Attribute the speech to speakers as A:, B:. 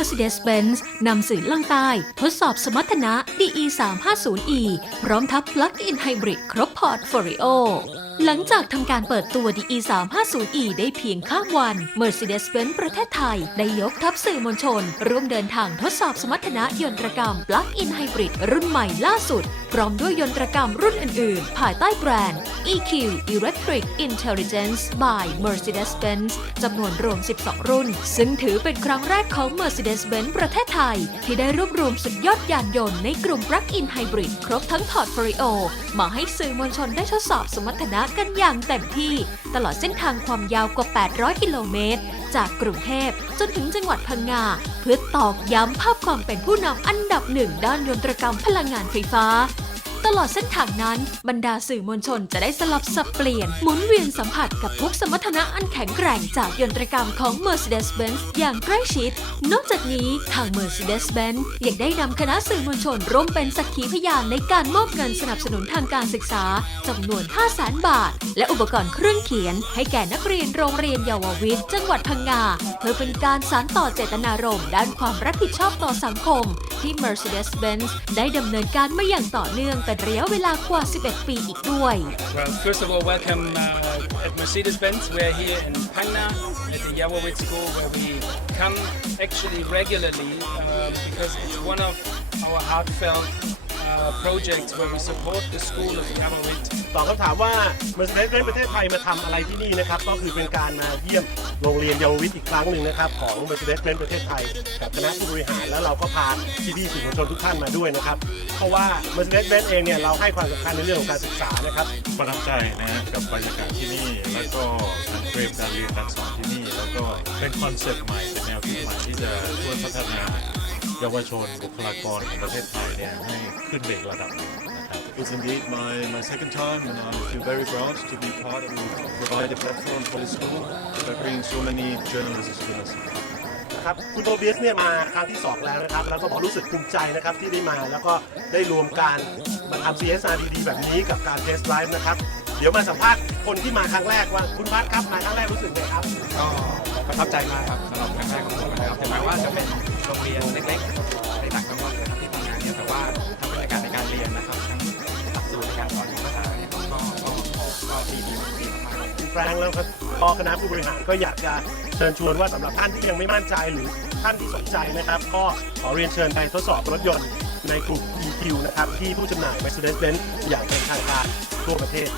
A: Mercedes-Benz นำสื่อล่องใต้ ทดสอบสมรรถนะ DE 3 5 0 E พร้อมทับ Plug-in Hybrid ครบพอร์ตฟอริโอหลังจากทำการเปิดตัว DE 3 5 0 E ได้เพียงข้ามวัน Mercedes-Benz ประเทศไทย ได้ยกทัพสื่อมวลชน ร่วมเดินทางทดสอบสมรรถนะยนตรกรรม Plug-in Hybrid รุ่นใหม่ล่าสุด พร้อมด้วยยนตรกรรมรุ่นอื่น ๆ ภายใต้แบรนด์ EQ Electric Intelligence by Mercedes-Benz จำนวนรวม 12 รุ่น ซึ่งถือเป็นครั้งแรกของ Mercedes-Benz ประเทศไทย ที่ได้รวบรวมสุดยอดยานยนต์ในกลุ่ม Plug-in Hybrid ครบทั้งพอร์ตโฟลิโอ มาให้สื่อมวลชนได้ทดสอบสมรรถนะกันอย่างเต็มที่ ตลอดเส้นทางความยาวกว่า 800 กิโลเมตร จากกรุงเทพจนถึงจังหวัดพังงา เพื่อตอกย้ำภาพความเป็นผู้นำอันดับหนึ่งด้านยนตรกรรมพลังงานไฟฟ้า ตลอดเส้นทางนั้น บรรดาสื่อมวลชนจะได้สลับสับเปลี่ยน หมุนเวียนสัมผัสกับทุกสมรรถนะอันแข็งแกร่งจากยนตรกรรมของ Mercedes-Benz อย่างใกล้ชิด นอกจากนี้ทาง Mercedes-Benz ยังได้นำคณะสื่อมวลชนร่วมเป็นสักขีพยานในการมอบเงินสนับสนุนทางการศึกษาจำนวน 5 0 0 0 0 0บาท และอุปกรณ์เครื่องเขียน ให้แก่นักเรียนโรงเรียนเยาววิทย์ จังหวัดพังงาเพื่อเป็นการสานต่อเจตนารมณ์ด้านความรับผิดชอบต่อสังคม ที่ Mercedes-Benz ได้ดำเนินการมาอย่างต่อเนื่องเป็นระยะเวลากว่า 11 ปีอีกด้วย
B: Well, first of all, welcome uh, at Mercedes-Benz. We're here in Pangna at the Yawowit School where we come actually regularly um, because it's one of our heartfelt uh, projects where we support the school of Yawowit
C: ตอบคำถามว่า Mercedes-Benz ประเทศไทยมาทำอะไรที่นี่นะครับ ก็คือเป็นการมาเยี่ยมโรงเรียนเยาววิทย์อีกครั้งหนึ่งนะครับ ของ Mercedes-Benz ประเทศไทยกับคณะผู้บริหารแล้วเราก็พาพี่ๆสื่อมวลชนทุกท่านมาด้วยนะครับ เพราะว่า Mercedes-Benz เองเนี่ยเราให้ความสำคัญในเรื่องของการศึกษานะครับ
D: ประทับใจนะฮะกับบรรยากาศที่นี่ แล้วก็การเตรียมการเรียนการสอนที่นี่ แล้วก็เป็นคอนเซ็ปต์ใหม่เป็นแนวคิดใหม่ที่จะช่วยพัฒนาเยาวชนบุคลากรของประเทศไทยเนี่ยให้ขึ้นไปอีกระดับหนึ่งนะครับ
E: It's indeed my, my second time, and I feel very proud to be part of provide a platform for the school by bringing so many journalists to us.
C: นะครับคุณโทเบียสเนี่ยมาครั้งที่ 2 แล้วนะครับแล้วก็บอกรู้สึกภูมิใจนะครับที่ได้มาแล้วก็ได้รวมการมาทำ CSR ดีๆแบบนี้กับการเทสไลฟ์นะครับเดี๋ยวมาสัมภาษณ์คนที่มาครั้งแรกว่าคุณพัดครับมาครั้งแรกรู้สึกไงครับ
F: ก็ประทับใจมากครับสำหรับครั้งแรกของผมนะครับถึงแม้ว่าจะเป็นโรงเรียนเล็กๆในต่างจังหวัดนะครับที่ทำงานเนี่ยแต่ว่า
C: แฟรงค์แล้วก็พอคณะผู้บริหารก็อยากจะเชิญชวนว่าสำหรับท่านที่ยังไม่มั่นใจหรือท่านที่สนใจนะครับ ก็ขอเรียนเชิญไปทดสอบรถยนต์ในกลุ่ม EQ นะครับที่ผู้จำหน่าย Mercedes-Benz อย่างเป็นทางการทั่วประเทศ